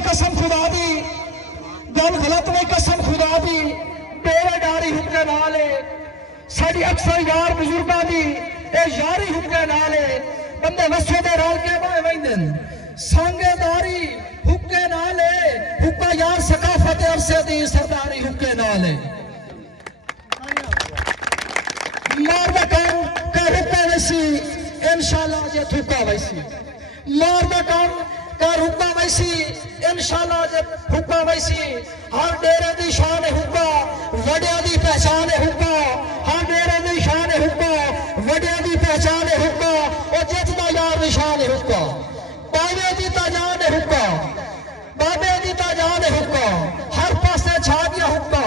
नहीं कसम खुदा दी गल गलत नहीं कसम खुदा दी तेरे डारी हुक्के नाले साड़ी अक्सर यार बुजुर्गां दी ए यारी हुक्के नाले बंदे वस्से दे रल के बाए वैंदन सांगेदारी हुक्के नाले हुक्का यार सकाफत अरसे दी सरदारी हुक्के नाले मार दा काम कर हुक्का वैसी इंशाल्लाह जे थुक्का वैसी मार दा काम कर हुक्का वैसी इंशाल्लाह जे हुक्का वैसी हर डेरे दी शान हुक्का वड्या दी पहचान हुक्का हर डेरे दी शान हुक्का वड्या दी पहचान हुक्का ओ जित दा यार निशान हुक्का बाबे दी ताजान हुक्का बाबे दी ताजान हुक्का हर पासे छा गया हुक्का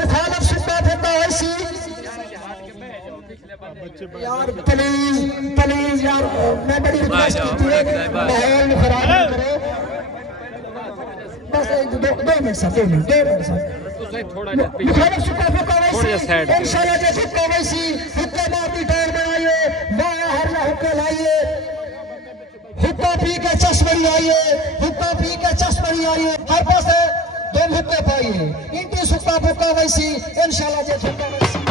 मुखालिफ सुक्का फुक्का वैसी यार प्लीज यार मैं बड़ी रिक्वेस्ट करती है माहौल खराब ना करो बस दो मिनट साहब मुखालिफ सुक्का फुक्का वैसी इंशाल्लाह जे सुक्का वैसी हुक्का मारती टोल बनाइए वाह हर ना हुक्का लाइए हुक्का पी के चश्मरी आइए हुक्का पी के चश्मरी आइए हर पास दो हुक्के पाइए इंटी सुक्का फुक्का वैसी इंशाल्लाह जे सुक्का वैसी